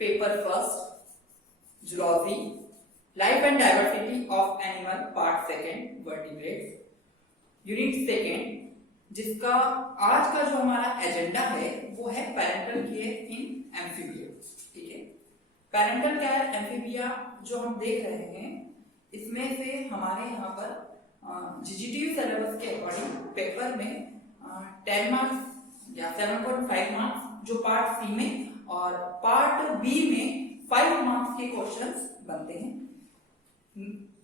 Paper first zoology life and diversity of animal part second vertebrates unit second, जिसका आज का जो हमारा एजेंडा है वो है पैरेंटल केयर इन एम्फीबिया। ठीक है, पैरेंटल केयर एम्फीबिया जो हम देख रहे हैं इसमें से हमारे यहाँ पर जीजीटीयू सिलेबस के अकॉर्डिंग पेपर में 10 मार्क्स या 7.5 मार्क्स जो पार्ट सी में और पार्ट बी में 5 मार्क्स के क्वेश्चंस बनते हैं।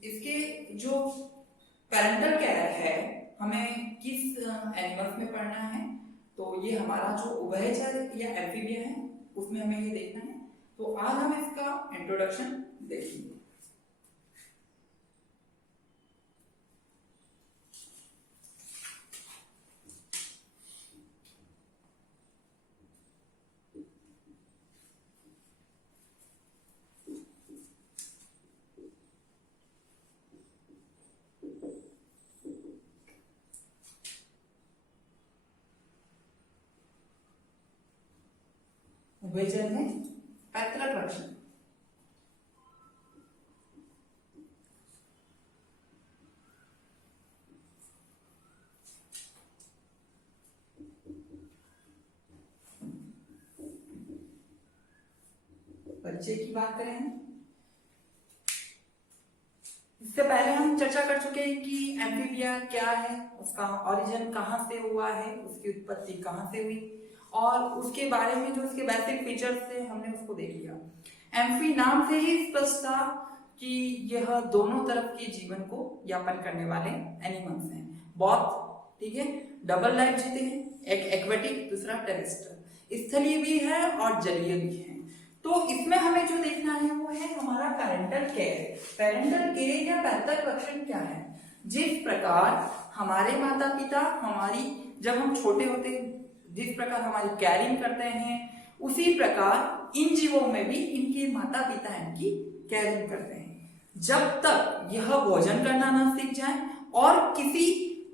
इसके जो पैरेंटल केयर है हमें किस एनिमल्स में पढ़ना है, तो ये हमारा जो उभयचर या एम्फीबिया है उसमें हमें ये देखना है। तो आज हम इसका इंट्रोडक्शन देखेंगे। उभयचर में पैतृक लक्षण। परिचय की बात करें हम, इससे पहले हम चर्चा कर चुके हैं कि एम्फीबिया क्या है, उसका ओरिजिन कहां से हुआ है, उसकी उत्पत्ति कहां से हुई और उसके बारे में जो उसके बेसिक फीचर्स थे हमने उसको देख लिया। एम्फी नाम से ही स्पष्ट था कि यह दोनों तरफ के जीवन को यापन करने वाले एनिमल्स हैं। बहुत ठीक है, डबल लाइफ जीते हैं, एक एक्वेटिक दूसरा टेरेस्ट्रियल, स्थलीय भी है और जलीय भी है। तो इसमें हमें जो देखना है वो है हमारा पैरेंटल केयर। पैरेंटल केयर या पैतृक लक्षण क्या है? जिस प्रकार हमारे माता पिता हमारी जब हम छोटे होते हैं जिस प्रकार हमारी केयरिंग करते हैं उसी प्रकार इन जीवों में भी इनके माता पिता इनकी केयरिंग करते हैं। जब तक यह भोजन करना ना सीख जाए और किसी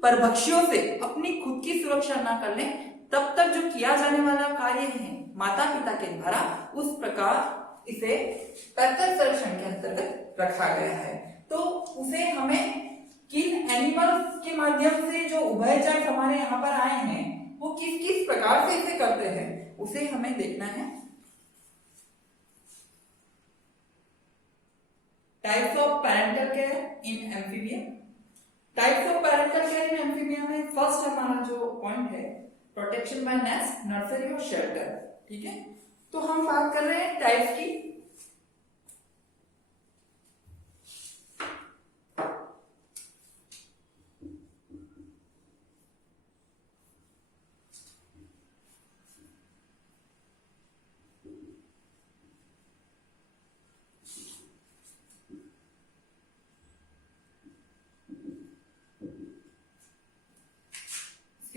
परभक्षियों से अपनी खुद की सुरक्षा ना कर ले तब तक जो किया जाने वाला कार्य है माता पिता के द्वारा उस प्रकार इसे पैतृक संरक्षण के अंतर्गत रखा गया है। तो उसे हमें किन एनिमल्स के माध्यम से जो उभयचर हमारे यहाँ पर आए हैं वो किस किस प्रकार से इसे करते हैं उसे हमें देखना है। Types of parental care in amphibia. Types of parental care in amphibia में फर्स्ट हमारा जो पॉइंट है प्रोटेक्शन बाय नेस्ट, नर्सरी और शेल्टर। ठीक है, तो हम बात कर रहे हैं टाइप्स की।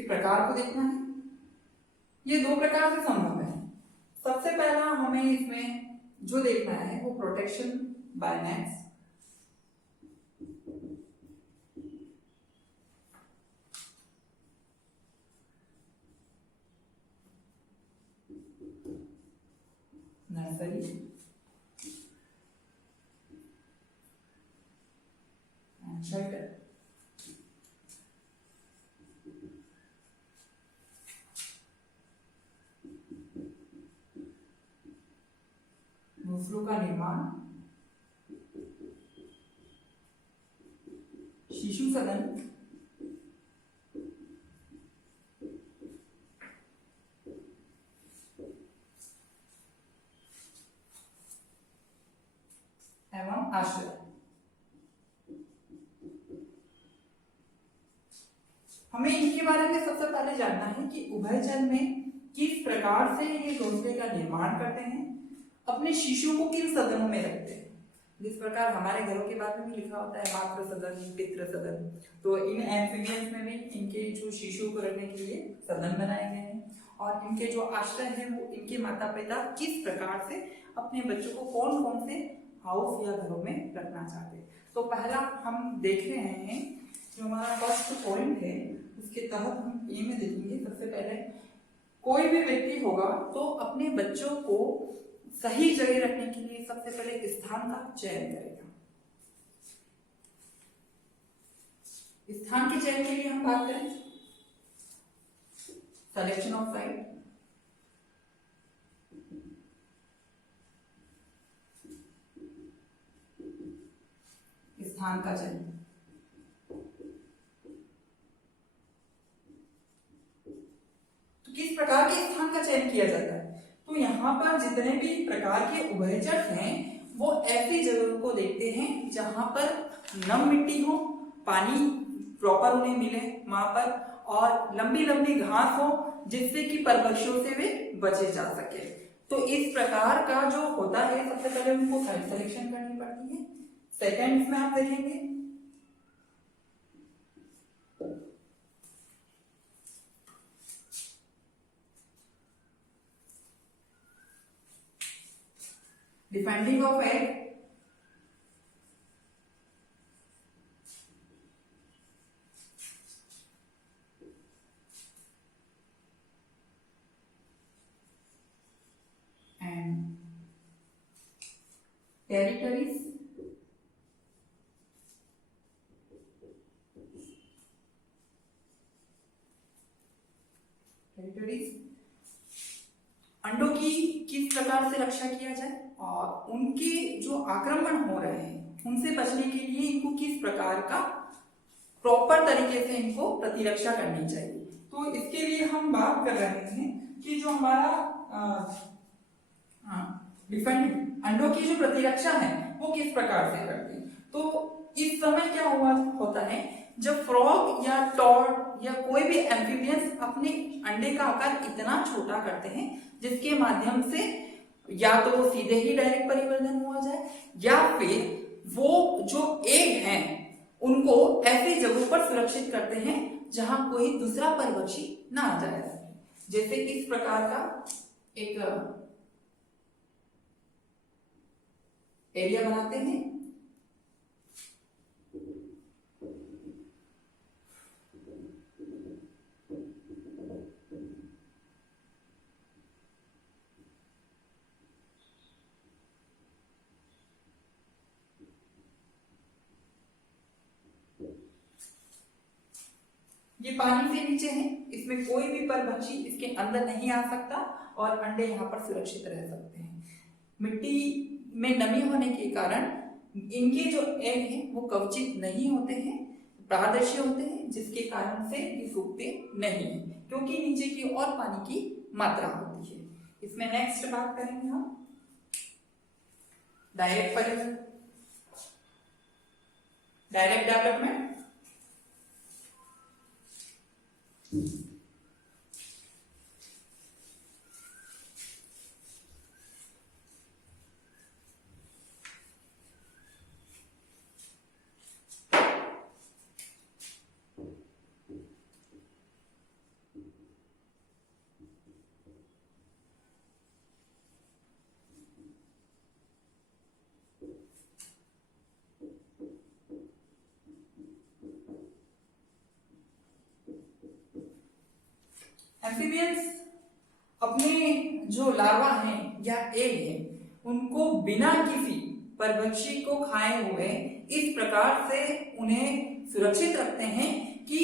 प्रकार को देखना है, ये दो प्रकार से संभव है। सबसे पहला हमें इसमें जो देखना है वो protection by nest, nursery and shelter. घोंसलों का निर्माण, शिशु सदन, एवं आश्रय। हमें इनके बारे में सबसे पहले जानना है कि उभयचर में किस प्रकार से ये घोंसले का निर्माण करते हैं, अपने शिशु को किन सदनों में रखते हैं। जिस प्रकार हमारे घरों के बारे में लिखा होता है मातृ सदन, पितृ सदन, तो इन एम्फीबियंस में भी इनके जो शिशु को रखने के लिए सदन बनाए गए हैं और इनके जो आश्रय है वो इनके माता पिता किस प्रकार से अपने बच्चों को कौन कौन से हाउस या घरों में रखना चाहते हैं। तो पहला हम देख रहे हैं जो हमारा फर्स्ट पॉइंट है उसके तहत हम ए में देखेंगे। सबसे पहले कोई भी व्यक्ति होगा तो अपने बच्चों को सही जगह रखने के लिए सबसे पहले स्थान का चयन करेगा। स्थान के चयन के लिए हम बात करें सिलेक्शन ऑफ साइट। स्थान का चयन, तो किस प्रकार के स्थान का चयन किया जाता है? तो यहाँ पर जितने भी प्रकार के उभयचर हैं वो ऐसी जगहों को देखते हैं जहां पर नम मिट्टी हो, पानी प्रॉपर उन्हें मिले वहां पर, और लंबी लंबी घास हो जिससे कि परभक्षियों से वे बचे जा सके। तो इस प्रकार का जो होता है सबसे पहले उनको साइट सिलेक्शन करनी पड़ती है। सेकंड में आप देखेंगे defending of egg, and territories, अंडों की किस प्रकार से रक्षा किया जाए और उनके जो आक्रमण हो रहे हैं उनसे बचने के लिए इनको किस प्रकार का प्रॉपर तरीके से इनको प्रतिरक्षा करनी चाहिए। तो इसके लिए हम बात कर रहे हैं कि जो हमारा डिफेंड अंडों की जो प्रतिरक्षा है वो किस प्रकार से करते हैं। तो इस समय क्या होता है, जब फ्रॉग या टॉड या कोई भी एम्फीबियंस अपने अंडे का आकार इतना छोटा करते हैं जिसके माध्यम से या तो वो सीधे ही डायरेक्ट परिवर्धन हुआ जाए या फिर वो जो एग हैं उनको ऐसी जगहों पर सुरक्षित करते हैं जहां कोई दूसरा परभक्षी ना आ जाए। जैसे इस प्रकार का एक एरिया बनाते हैं, ये पानी से नीचे है, इसमें कोई भी परभक्षी इसके अंदर नहीं आ सकता और अंडे यहाँ पर सुरक्षित रह सकते हैं। मिट्टी में नमी होने के कारण इनके जो एग हैं वो कवचित नहीं होते हैं, पारदर्शी होते हैं, जिसके कारण से ये सूखते नहीं है क्योंकि नीचे की ओर पानी की मात्रा होती है। इसमें नेक्स्ट बात करेंगे हम डायरेक्ट डेवलपमेंट। एम्फीबियंस अपने जो लार्वा हैं या एग हैं उनको बिना किसी परभक्षी को खाए हुए इस प्रकार से उन्हें सुरक्षित रखते हैं कि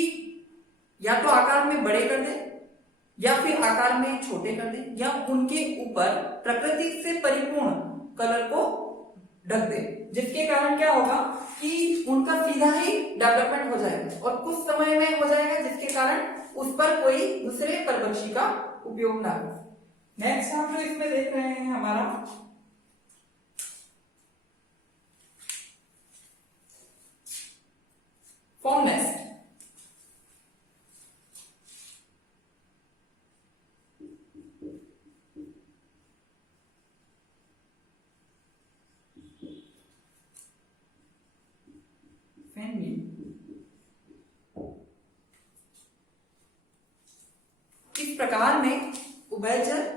या तो आकार में बड़े कर दे या फिर आकार में छोटे कर दे या उनके ऊपर प्रकृति से परिपूर्ण कलर को ढक दे, जिसके कारण क्या होगा कि उनका सीधा ही डेवलपमेंट हो जाएगा और कुछ समय में हो जाएगा जिसके कारण उस पर कोई दूसरे परभक्षी का उपयोग ना हो। नेक्स्ट हम लोग इसमें देख रहे हैं हमारा फॉर्म नेस्ट। इस प्रकार में उभयचर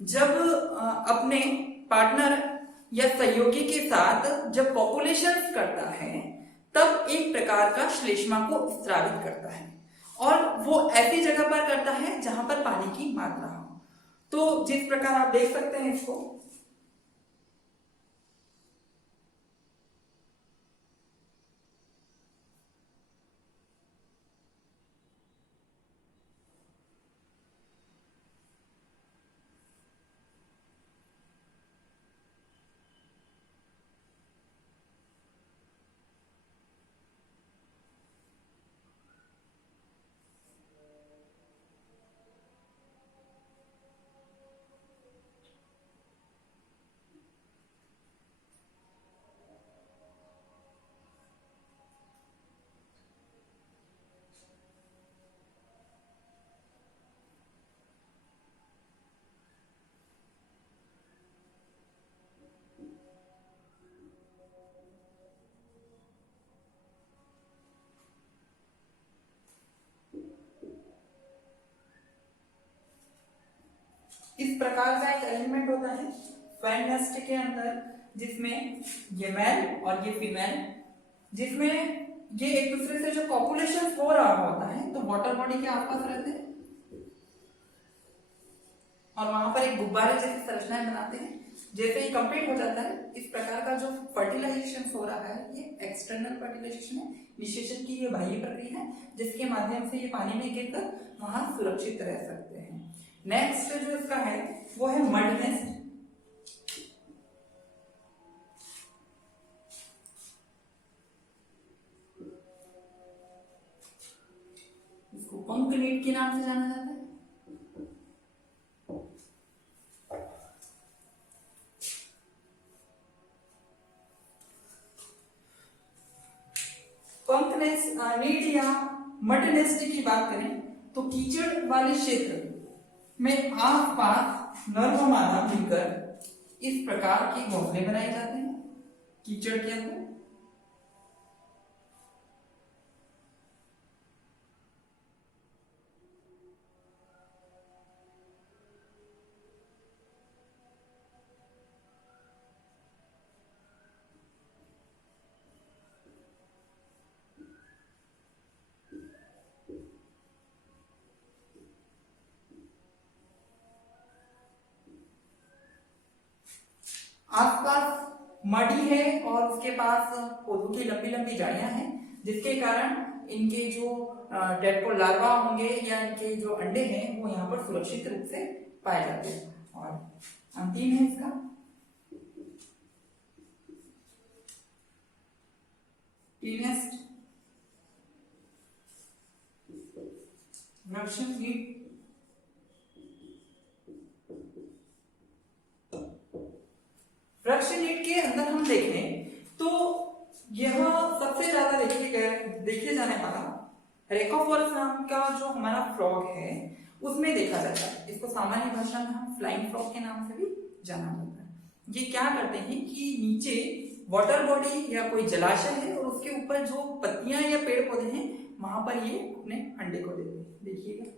जब अपने पार्टनर या सहयोगी के साथ जब पॉपुलेशन करता है तब एक प्रकार का श्लेष्मा को स्रावित करता है और वो ऐसी जगह पर करता है जहां पर पानी की मात्रा हो। तो जिस प्रकार आप देख सकते हैं इसको, इस प्रकार का एक एलिमेंट होता है फैन नेस्ट के अंदर, जिसमें ये मेल और ये फीमेल, जिसमें ये एक दूसरे से जो कॉपुलेशन हो रहा होता है तो वाटर बॉडी के आसपास रहते हैं और वहां पर एक गुब्बारे जैसी संरचनाएं बनाते हैं। जैसे ही कंप्लीट हो जाता है, इस प्रकार का जो फर्टिलाइजेशन हो रहा है ये एक्सटर्नल फर्टिलाइजेशन है, निषेचन की ये बाह्य प्रक्रिया है, जिसके माध्यम से ये पानी में गिरकर वहां सुरक्षित रह सकते हैं। नेक्स्ट जो इसका है वो है मड नेस्ट। इसको पंखनीट के नाम से जाना जाता है। पंख नेस्ट नीट या मड नेस्ट की बात करें तो कीचड़ वाले क्षेत्र में आसपास नर व मादा मिलकर इस प्रकार के घोंसले बनाए जाते हैं कीचड़ के अंदर। आसपास मडी है और उसके पास पौधों की लंबी लंबी जड़ियां हैं, जिसके कारण इनके जो टेडपोल लार्वा होंगे या इनके जो अंडे हैं वो यहाँ पर सुरक्षित रूप से पाए जाते हैं। और अंतिम है इसका टी नेस्ट। वृक्षनीट के अंदर हम देखें तो यह सबसे ज्यादा देखे जाने वाला रेकोफोरस नाम का जो हमारा फ्रॉग है उसमें देखा जाता है। इसको सामान्य भाषा में हम फ्लाइंग फ्रॉग के नाम से भी जाना जाता है। ये क्या करते हैं कि नीचे वाटर बॉडी या कोई जलाशय है और उसके ऊपर जो पत्तियां या पेड़ पौधे हैं वहां पर ये अपने अंडे को देते हैं। देखिएगा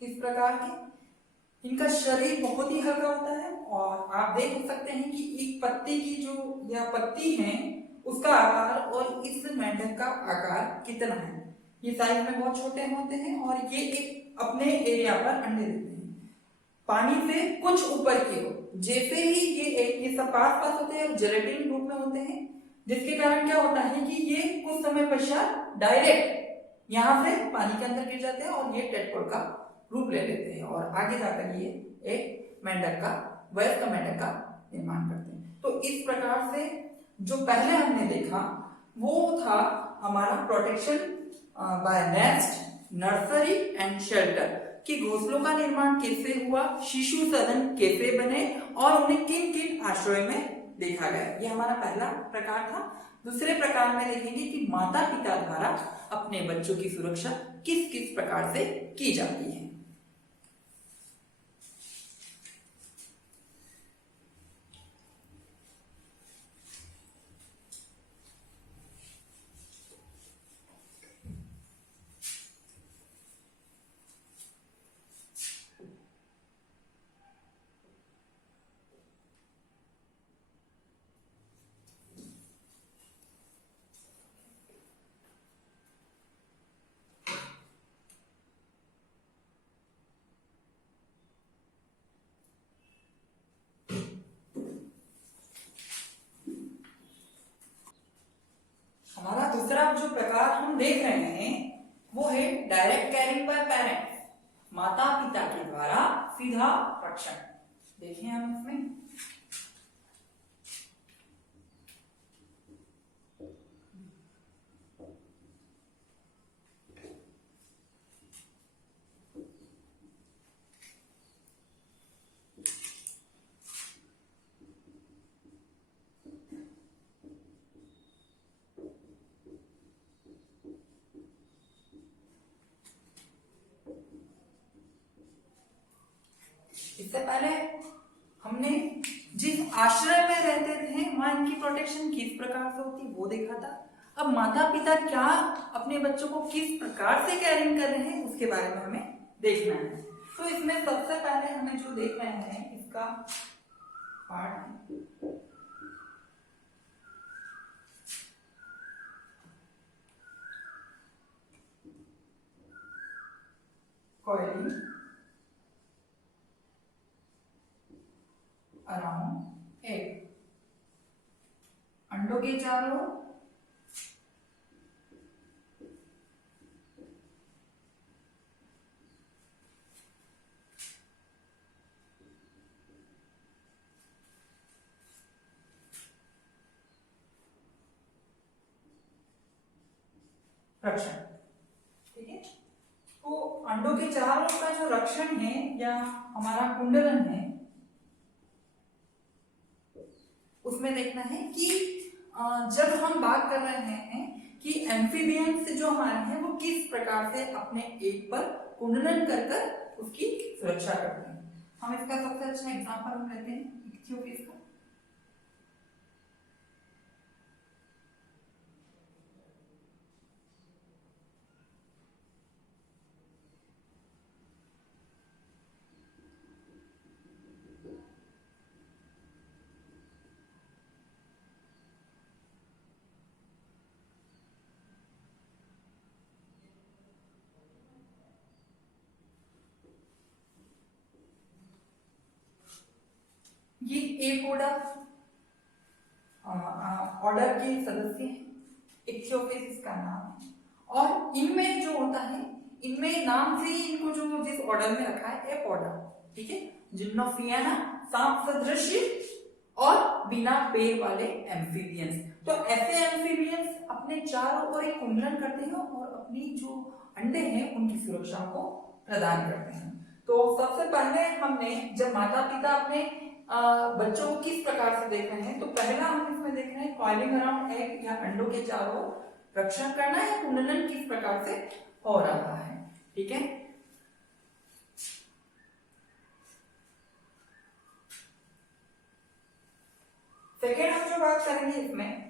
इस प्रकार के इनका शरीर बहुत ही हल्का होता है और आप देख सकते हैं कि एक पत्ते की जो या पत्ती है उसका आकार और इस मेंढक का आकार कितना है। ये साइज में बहुत छोटे होते हैं और ये एक अपने एरिया पर अंडे देते हैं पानी से कुछ ऊपर की ओर। जैसे ही ये सब पास पास होते हैं और जेलेटिन रूप में होते हैं, जिसके कारण क्या होता है कि ये कुछ समय पश्चात डायरेक्ट यहाँ से पानी के अंदर गिर जाते हैं और ये टेडपोल का रूप ले लेते हैं और आगे जाकर ये एक मेंढक का वयस्क मेंढक का निर्माण करते हैं। तो इस प्रकार से जो पहले हमने देखा वो था हमारा protection by nest, nursery and shelter कि घोंसलों का निर्माण कैसे हुआ, शिशु सदन कैसे बने और उन्हें किन किन आश्रय में देखा गया। ये हमारा पहला प्रकार था। दूसरे प्रकार में देखेंगे कि माता पिता द्वारा अपने बच्चों की सुरक्षा किस किस प्रकार से की जाती है। हमारा दूसरा जो प्रकार हम देख रहे हैं वो है डायरेक्ट कैरिंग बाय पेरेंट्स, माता पिता के द्वारा सीधा रक्षण। देखें हम इसमें इससे पहले हमने जिस आश्रय में रहते थे वहां इनकी प्रोटेक्शन किस प्रकार से होती वो देखा था। अब माता पिता क्या अपने बच्चों को किस प्रकार से कैरिंग कर रहे हैं उसके बारे में हमें देखना है। तो इसमें सबसे पहले हमें जो देख रहे हैं इसका पार्ट कॉइलिंग अराउंड एग, अंडों के चारों रक्षण। ठीक है, तो अंडों के चारों का जो रक्षण है या हमारा कुंडलन है उसमें देखना है कि जब हम बात कर रहे हैं कि एम्फीबियंस जो हमारे हैं वो किस प्रकार से अपने एग पर कुंडलन कर कर उसकी सुरक्षा करते हैं। हम इसका सबसे अच्छा एग्जांपल हम लेते हैं इक्थियोफिस का। ये एक ऑर्डर के सदस्य हैं, इक्थियोफिस इसका नाम है। और इनमें जो होता है इनमें नाम से ही इनको जो जिस ऑर्डर में रखा है एपोडा, ठीक है, जिम्नोफियाना सांप सदृश और बिना पैर वाले एम्फीबियंस। तो ऐसे एम्फीबियंस अपने चारों ओर एक कुंडलन करते हैं और अपनी जो अंडे हैं उनकी सुरक्षा को प्रदान करते हैं। तो सबसे पहले हमने जब माता पिता अपने बच्चों को किस प्रकार से देख रहे हैं तो पहला हम इसमें देख रहे हैं कॉइलिंग अराउंड एग या अंडों के चारों रक्षण करना या कुंडलन किस प्रकार से हो रहा है। ठीक है, सेकेंड हम जो बात करेंगे इसमें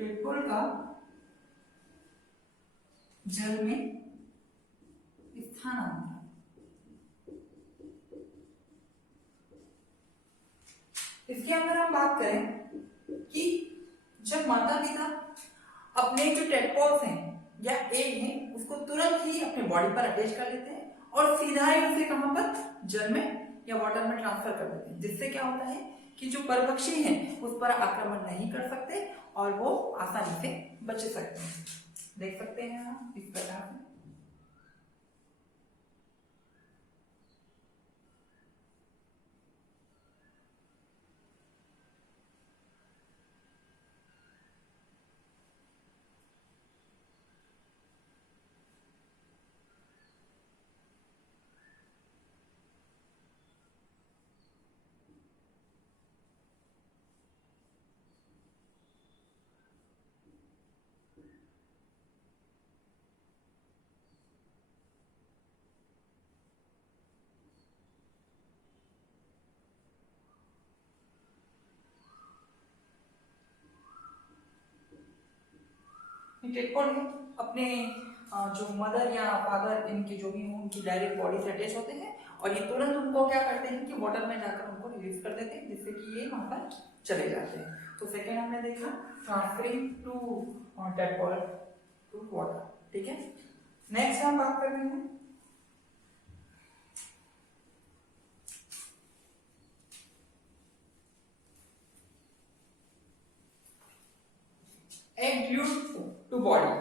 टेडपोल का जल में स्थानांतरण। इसके अंदर हम बात करें कि जब माता पिता अपने जो टेडपोल्स हैं या एग हैं उसको तुरंत ही अपने बॉडी पर अटैच कर लेते हैं और सीधा ही उसे कहां पर, जल में या वाटर में ट्रांसफर कर देते हैं, जिससे क्या होता है कि जो परभक्षी हैं उस पर आक्रमण नहीं कर सकते और वो आसानी से बच सकते हैं। देख सकते हैं आप इस प्रकार से। टेडपोल है अपने जो मदर या फादर इनके जो भी हों उनकी डायरेक्ट बॉडी से अटैच होते हैं और ये तुरंत उनको क्या करते हैं कि वाटर में जाकर उनको रिलीज कर देते हैं, जिससे कि ये वहां पर चले जाते हैं। तो सेकेंड हमने देखा transferring to tadpole to water. ठीक है, नेक्स्ट हम बात कर रहे हैं egg glued to body।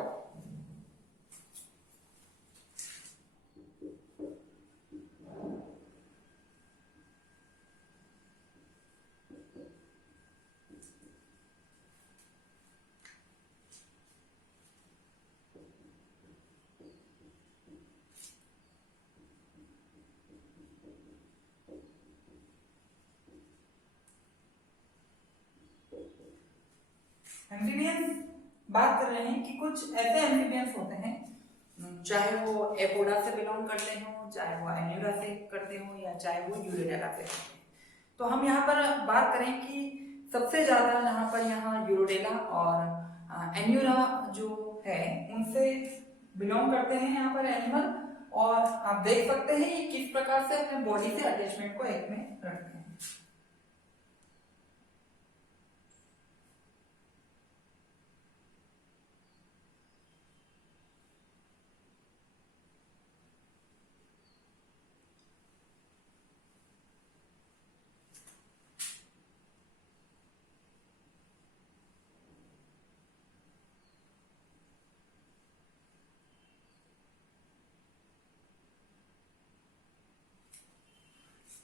Amphibians बात कर रहे हैं कि कुछ ऐसे एम्फीबियंस होते हैं, चाहे वो एपोडा से बिलोंग करते हो, चाहे वो एन्यूरा से करते हो या चाहे वो यूरोडेला से करते हैं। तो हम यहाँ पर बात करें कि सबसे ज्यादा यहाँ यूरोडेला और एन्यूरा जो है उनसे बिलोंग करते हैं यहाँ पर एनिमल। और आप देख सकते हैं ये किस प्रकार से अपने बॉडी से अटैचमेंट को एक में रखते हैं।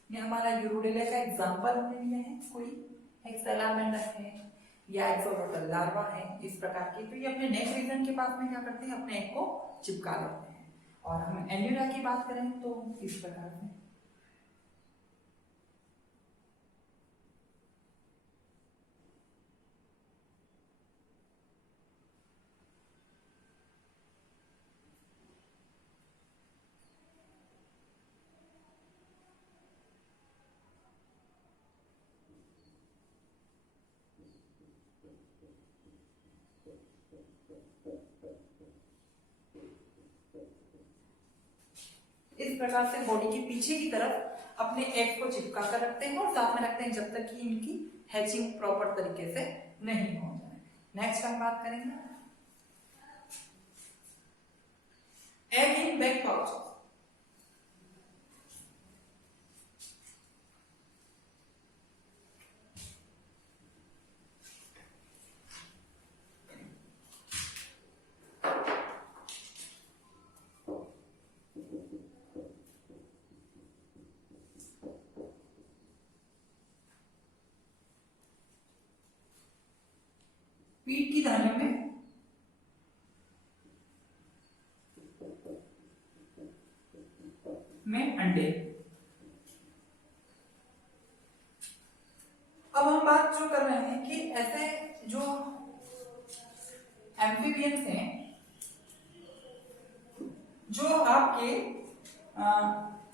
ये हमारा यूरोडेला का एग्जांपल हमने लिया है, कोई एक सैलामेंडर है या एक्सोलोटल लार्वा है इस प्रकार की। तो ये अपने नेक रीजन के पास में क्या करते हैं, अपने एग को चिपका लेते हैं। और हम एन्यूरा की बात करें तो इस प्रकार से। इस प्रकार से बॉडी के पीछे की तरफ अपने एग को चिपका कर रखते हैं और साथ में रखते हैं जब तक कि इनकी हैचिंग प्रॉपर तरीके से नहीं हो जाए। नेक्स्ट हम बात करेंगे एग इन बैक पाउच। पीठ की धारियों में अंडे। अब हम बात जो कर रहे हैं कि ऐसे जो एम्फीबियंस हैं जो आपके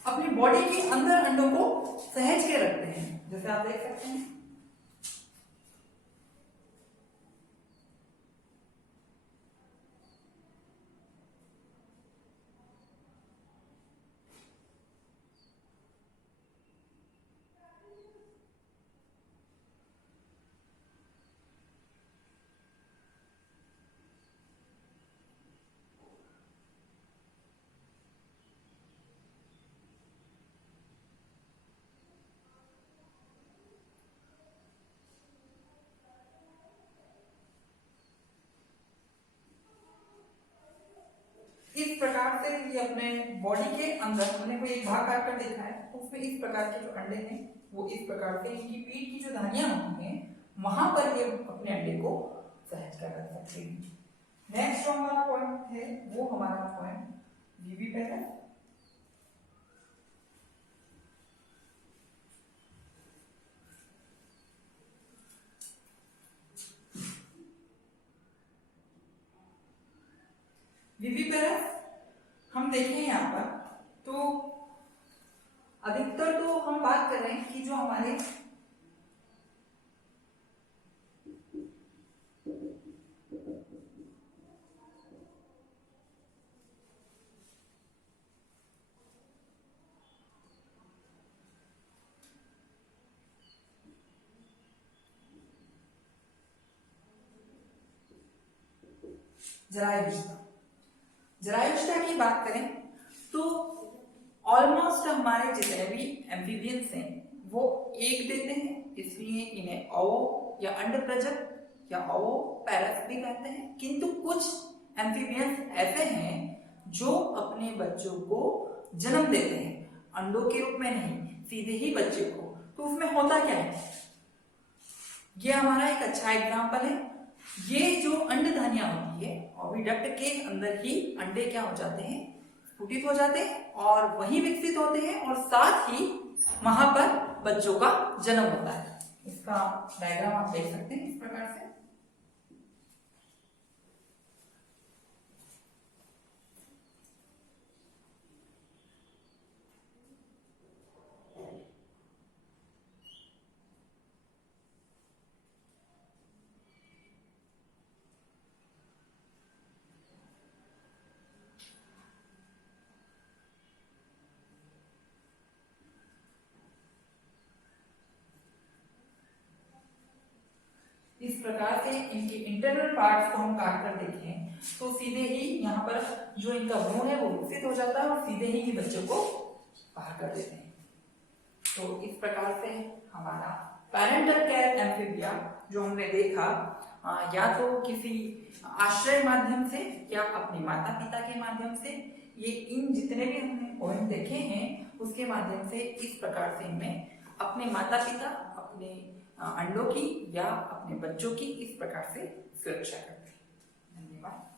अपनी बॉडी के अंदर अंडों को सहेज के रखते हैं, जैसे आप देख सकते हैं प्रकार से ये अपने बॉडी के अंदर हमने कोई एक भाग काट कर देखा है, तो उसमें इस प्रकार के जो अंडे हैं वो इस प्रकार से इनकी पीठ की जो धानियां होती हैं वहां पर ये अपने अंडे को सहज कर रख सकते हैं। नेक्स्ट जो हमारा पॉइंट है वो हमारा पॉइंट विविपेरस। विविपेरस हम देखें यहाँ पर तो अधिकतर तो हम बात कर रहे हैं कि जो हमारे जरायुष्टा की बात करें तो ऑलमोस्ट हमारे जितने भी एम्फीबियंस हैं वो एक देते हैं, इसलिए इन्हें ओवो या अंडप्रजक या ओवो पैरस भी कहते हैं। किंतु कुछ एम्फीबियंस ऐसे हैं जो अपने बच्चों को जन्म देते हैं, अंडों के रूप में नहीं, सीधे ही बच्चे को। तो उसमें होता क्या है, ये हमारा एक अच्छा एग्जाम्पल है। ये जो अंडधानियां होती है ओविडक्ट के अंदर ही अंडे क्या हो जाते हैं, स्फुटित हो जाते हैं और वहीं विकसित होते हैं और साथ ही वहां पर बच्चों का जन्म होता है। इसका डायग्राम आप देख सकते हैं इस प्रकार से। इस प्रकार से इनके इंटरनल पार्ट्स को हम काट कर देखें तो सीधे ही यहाँ पर जो इनका भ्रूण है वो विकसित हो जाता है और सीधे ही ये बच्चों को बाहर कर देते हैं। तो इस प्रकार से हमारा पैरेंटल केयर एम्फीबिया जो हमने देखा, या तो किसी आश्रय माध्यम से या अपने माता पिता के माध्यम से, ये इन जितने भी हमने पॉइंट देखे हैं उसके माध्यम से इस प्रकार से इनमें अपने माता पिता, अपने अंडों की या अपने बच्चों की इस प्रकार से सुरक्षा करते हैं। धन्यवाद।